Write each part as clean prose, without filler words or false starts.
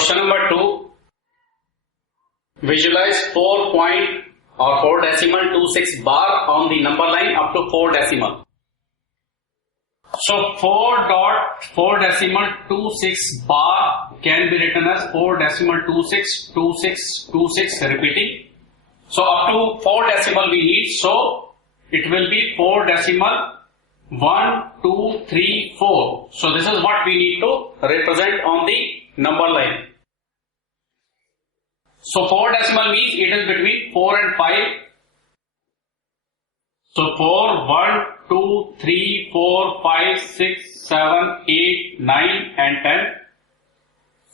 Question number 2. Visualize 4 point or 4 decimal 26 bar on the number line up to 4 decimal. So 4 decimal 26 bar can be written as 4 decimal 26 26 26 repeating. So up to 4 decimal we need, so it will be 4 decimal 1 2 3 4. So this is what we need to represent on the number line. So 4 decimal means it is between 4 and 5. So 4, 1, 2, 3, 4, 5, 6, 7, 8, 9 and 10.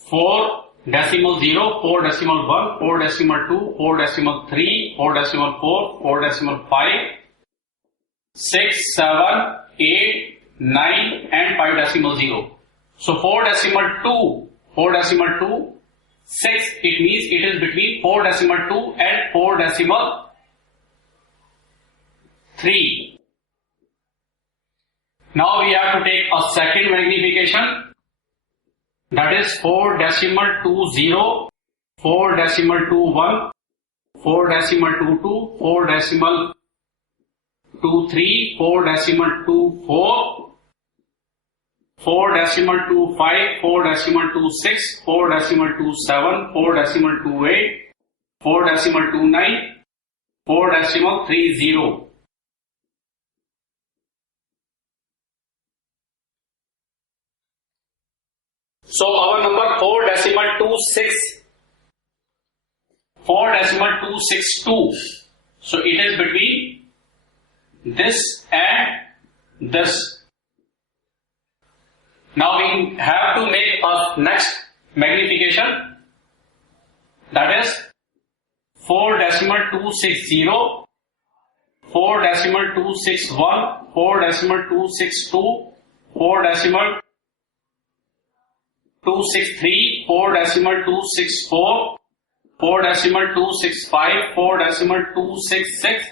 4 decimal 0, 4 decimal 1, 4 decimal 2, 4 decimal 3, 4 decimal 4, 4 decimal 5, 6, 7, 8, 9 and 5 decimal 0. So 4 decimal 2, 4 decimal 2, 6, it means it is between 4 decimal 2 and 4 decimal 3. Now we have to take a second magnification, that is 4 decimal 20, 4 decimal 21, 4 decimal 22, 4 decimal 23, 4 decimal 24, 4 decimal 25, 4 decimal 26, 4 decimal 27, 4 decimal 28, 4 decimal 29, 4 decimal 30. So our number 4 decimal 26, 4 decimal 262. So it is between this and this. Now we have to make a next magnification, that is 4 decimal 260, 4 decimal 261, 4 decimal 262, 4 decimal 263, 4 decimal 264, 4 decimal 265, 4 decimal 266,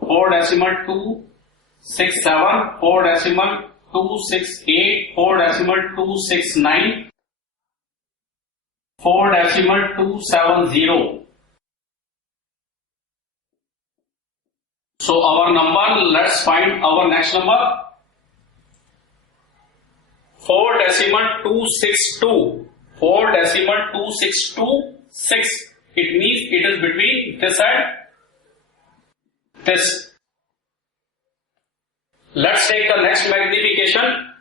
4 decimal 267, 4 decimal 268, 4 decimal 269, 4 decimal 270. So our number, let's find our next number. 4 decimal 262, 4 decimal 262, 6. It means it is between this and this. Let's take the next magnification.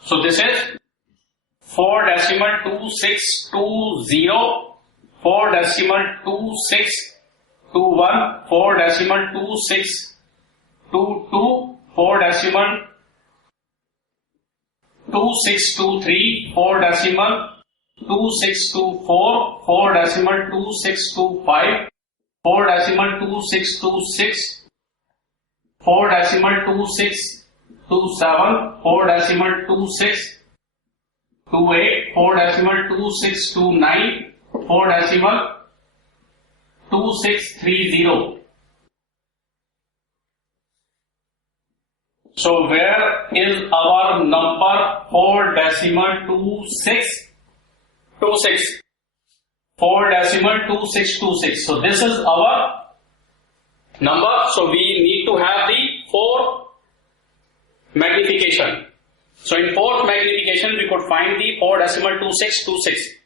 So this is 4 decimal 2620, 4 decimal 2621, 4 decimal 2622, 4 decimal 2623, 4 decimal 2624, 4 decimal 2625, 4 decimal 2626, 4 decimal 2627, 4 decimal 2628, 4 decimal 2629, 4 decimal 2630. So where is our number 4 decimal 2626? 4 decimal 2626. So this is our number. So we need to have the 4 magnification. So in 4th magnification we could find the 4 decimal 2626.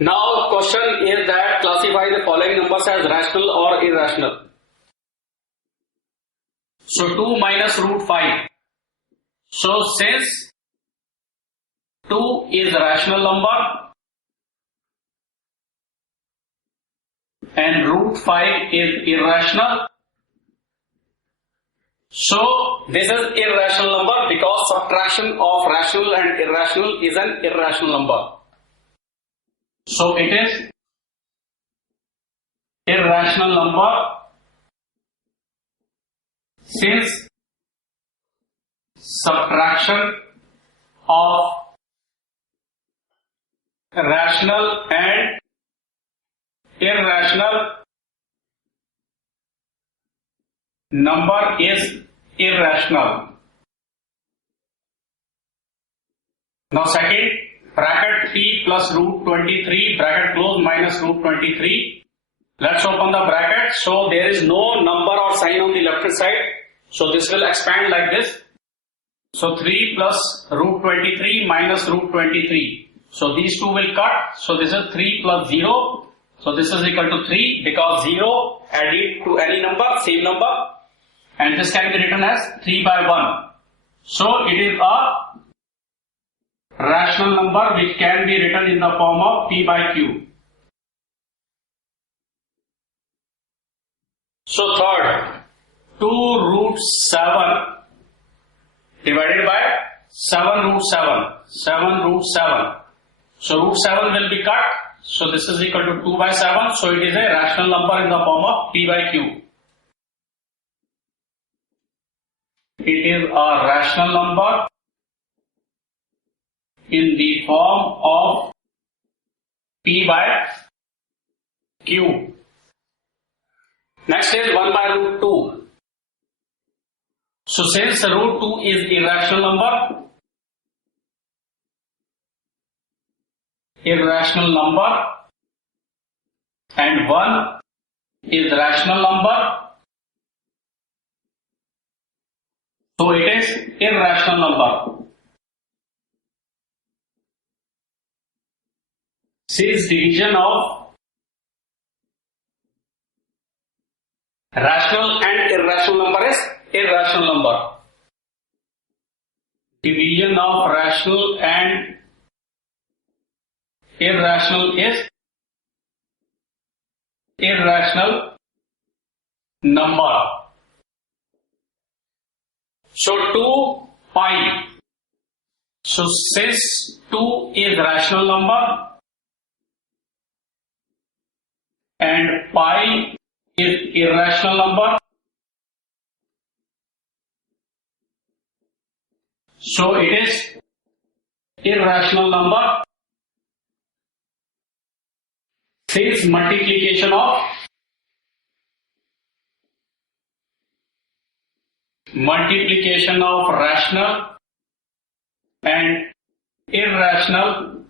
Now question is that classify the following numbers as rational or irrational. So 2 minus root 5. So since 2 is a rational number and root 5 is irrational, so this is irrational number because subtraction of rational and irrational is an irrational number. So it is irrational number since subtraction of rational and irrational number is irrational. Now second, bracket 3 plus root 23, bracket close, minus root 23. Let's open the bracket. So there is no number or sign on the left side. So this will expand like this. So 3 plus root 23 minus root 23. So these two will cut. So this is 3 plus 0. So this is equal to 3 because 0 added to any number, same number. And this can be written as 3 by 1. So it is a rational number which can be written in the form of P by Q. So third, 2 root 7 divided by 7 root 7. 7 root 7. So root 7 will be cut. So this is equal to 2 by 7. So it is a rational number in the form of P by Q. It is a rational number in the form of P by Q. Next is 1 by root 2. So since root 2 is irrational number, and 1 is rational number, so it is irrational number. Since division of rational and irrational number is irrational number. Division of rational and irrational is irrational number. So 2 pi. So since 2 is rational number and pi is irrational number, so it is irrational number. Since multiplication of rational and irrational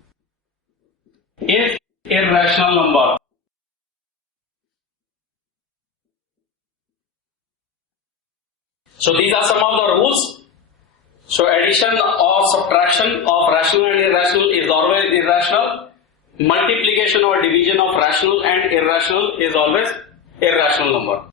is irrational number. So these are some of the rules. So addition or subtraction of rational and irrational is always irrational. Multiplication or division of rational and irrational is always irrational number.